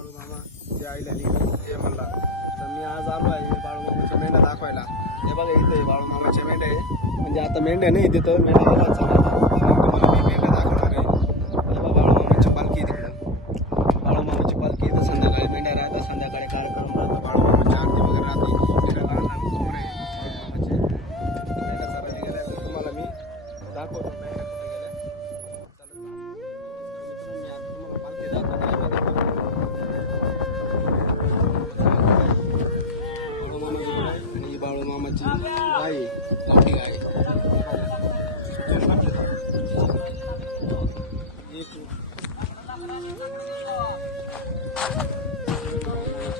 बाळू मामा जे आईला लिहिलं ते म्हणला तर मी आज आलो आहे बाळू मामाच्या मेंढ्या दाखवायला. हे बघा इथे आहे बाळू मामाच्या मेंढ्या आहे. म्हणजे आता मेंढ्या नाही तिथं मेंढ्या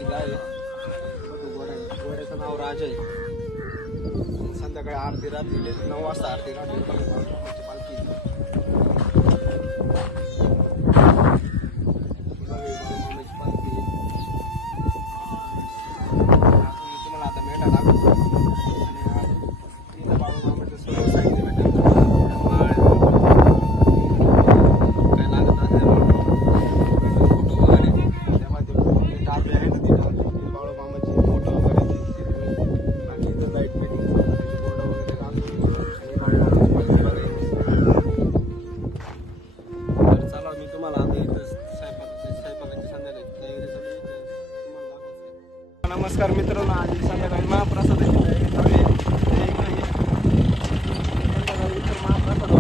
गाय आहे. बघू आहे. नाव राजा आहे संध्याकाळी आरती रात्री नऊ वाजता आरती रात्री नमस्कार मित्रांनो आज संध्याकाळी महाप्रसादाची संध्याकाळी इथं महाप्रसाद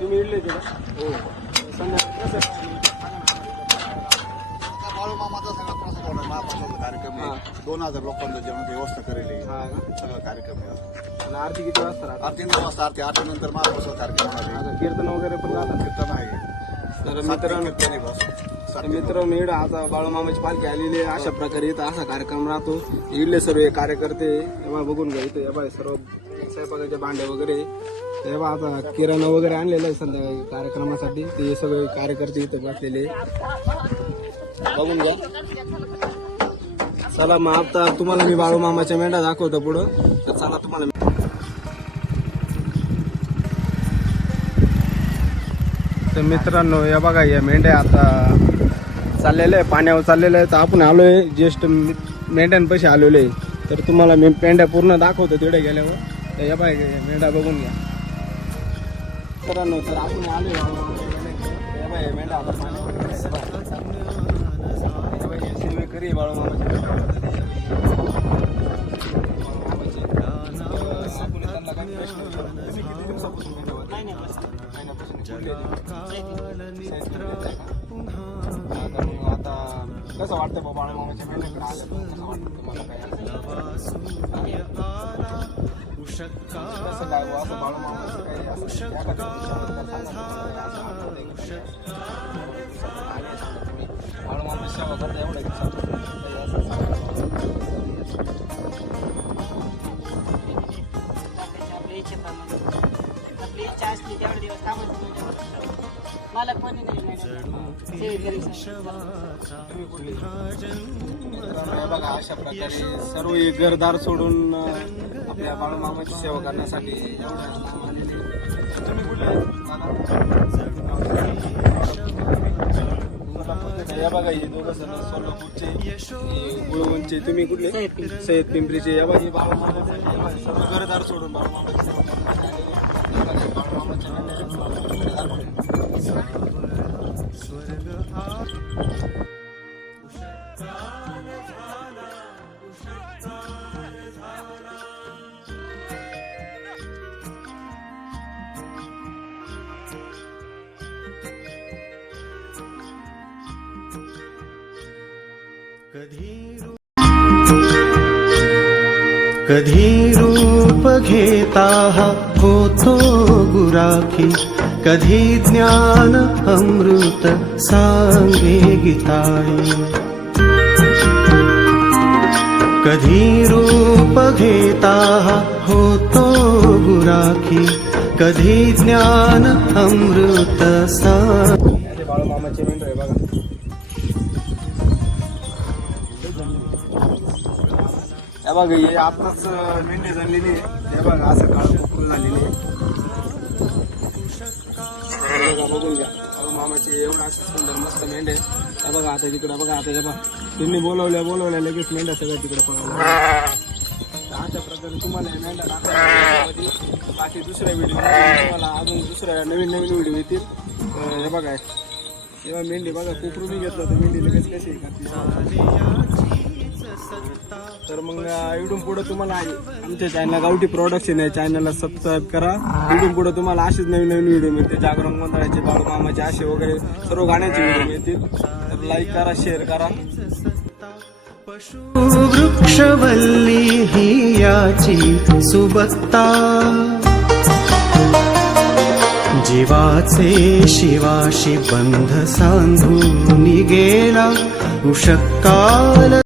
तुम्ही इडले हो संध्याकाळी होणार महाप्रसाद कार्यक्रम. आहे. दोन हजार लोकांचं जेवण व्यवस्था करेल हे. हा का? सगळं कार्यक्रम आहे. आणि आरती किती वाजता राहते? आरती नऊ वाजता आरती आरती नंतर महाप्रसाद कार्यक्रम आहे. आता कीर्तन वगैरे पण राहतात? कीर्तन आहे. तर मित्रांनो कीर्तन आहे बस. तर मित्रांनो इकडं आता बाळूमामाची पालखी आलेली आहे. अशा प्रकारे इथं असा कार्यक्रम राहतो. इथले सर्व हे कार्यकर्ते एव्हा बघून घ्या इथं. एव्हा सर्व स्वयंपाकाचे भांडे वगैरे. तेव्हा आता किराणा वगैरे आणलेला आहे संध्याकाळी कार्यक्रमासाठी. ते सगळे कार्यकर्ते इथं बसलेले. आहे. बघून घ्या. चला मग आता तुम्हाला मी बाळूमामाच्या मेंढा दाखवतो पुढं तर चला तुम्हाला तर मित्रांनो या बघा या मेंढ्या आता चाललेल्या आहे पाण्यावर चाललेल्या आहे तर आपण आलोय ज्येष्ठ मेंढ्यांपाशी आलेलो आहे तर तुम्हाला मी मेंढ्या पूर्ण दाखवतो तिकडे गेल्यावर तर या बघा या मेंढ्या बघून घ्या मित्रांनो तर आपण आलोय बाळूमामाच्या या या मेंढ्या आता पाण्यावर करी बाळू या का काही? आले असं तुम्ही बाळूमामाची सेवा करता एवढ्या मला कोणी नाही मॅडम सेवेकरी मित्रांनो, बघा अशा प्रकारे सर्व घरदार सोडून आपल्या बाळूमामाची सेवा करण्यासाठी या बघा हे दोघं सोलापूरचे गुळवंचे तुम्ही कुठले? सय्यद पिंपरी. सय्यद पिंपरीचे. या बघा हे सर्व घरदार सोडून बाळूमामाची सेवा कधी रूप घेता होतो गुराखी कधी ज्ञान अमृत सांगे गीताई. कधी रूप घेता होतो गुराखी कधी ज्ञान अमृत सांग बघा हे आताच मेंढी झालेली आहे. हे बघा असं काळ कुकू झालेली बघा, बघून घ्या. अहो, मामाचे एवढं असं सुंदर मस्त मेंढे हे बघा आता तिकडे बघा आता हे बघा. त्यांनी बोलवल्या बोलवल्या लगेच मेंढ्या सगळ्या तिकडे पळवल्या. अशा प्रकारे तुम्हाला मेंढ्या बाकी दुसऱ्या व्हिडिओ तुम्हाला अजून दुसऱ्या नवीन नवीन व्हिडिओ येतील. हे बघा. तेव्हा मेंढी बघा कुकरून घेतलं तर मेंढी लगेच कशी आहे? का तर मग इडून पुढे तुम्हाला आमच्या चॅनल गावठी प्रोडक्शन आहे चॅनलला सबस्क्राईब करा. इडून पुढे तुम्हाला असेच नवीन नवीन व्हिडिओ मिळतील. जागरण गोंधळाचे बाळूमामाचे असे वगैरे सर्व गाण्याचे व्हिडिओ मिळतील. तर लाईक करा शेअर करा. वृक्षवल्ली ही याची सुबत्ता. जीवाचे शिवाशी बंध सांधून गेला उषकाल